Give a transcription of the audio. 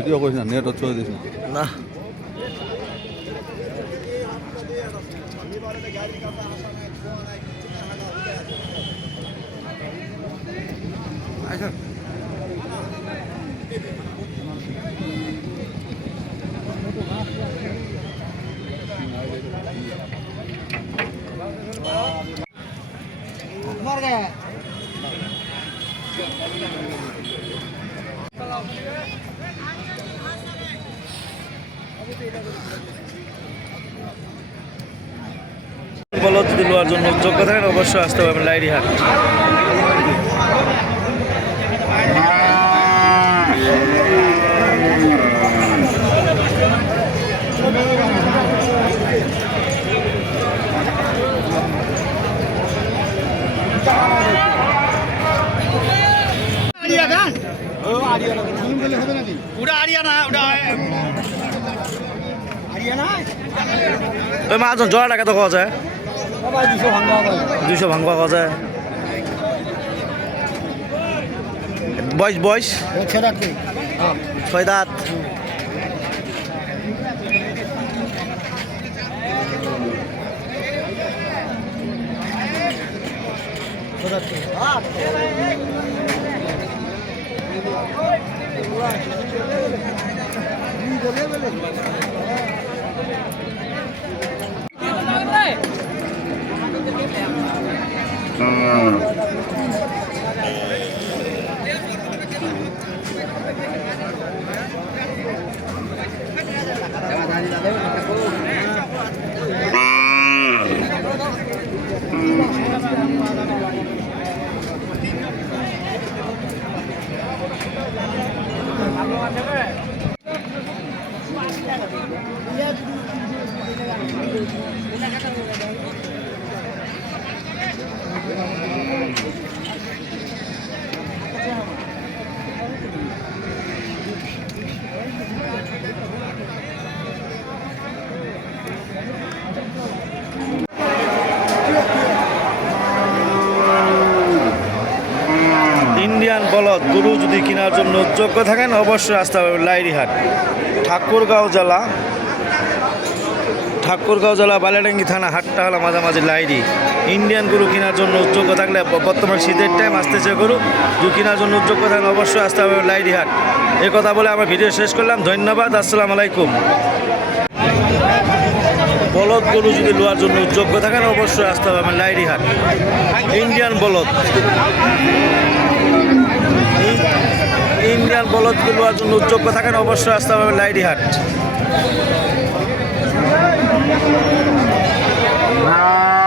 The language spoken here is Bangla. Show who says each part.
Speaker 1: ভিডিও করিস না নেট চলে দিস না।
Speaker 2: না বলদ যদি লোয়ার জন্য যোগ্য থাকেন অবশ্যই আসতে পারবেন লাইরি হাট ওই মাছ জোড়া টাকা তো খাওয়া যায় দুইশো ভাঙবা খাওয়া যায় বয়স বয়স? ছয় দাঁত। Mm. ইন্ডিয়ান বলদ, গরু যদি কেনার জন্য যোগ্য থাকেন, অবশ্যই আসতে হবে লাইরিহাট ঠাকুরগাঁও জেলা ঠাকুরগাঁও জেলা, বালিয়াডাঙ্গি থানা হাটটা হলো মাঝামাঝি লাইরি ইন্ডিয়ান গরু কেনার জন্য যোগ্য থাকলে বর্তমান শীতের টাইম আসতেছে গরু। গরু কেনার জন্য যোগ্য থাকলে অবশ্যই আসতে হবে লাইরি হাট এই কথা বলে আমার ভিডিও শেষ করলাম। ধন্যবাদ, আসসালামু আলাইকুম। বলদ, গরু যদি লোয়ার জন্য যোগ্য থাকেন, অবশ্যই আসতে হবে লাইরি হাট ইন্ডিয়ান বলদ। ইন্ডিয়ান বলদ লোয়ার জন্য যোগ্য থাকেন অবশ্যই আসতে হবে লাইডিহাট। হাট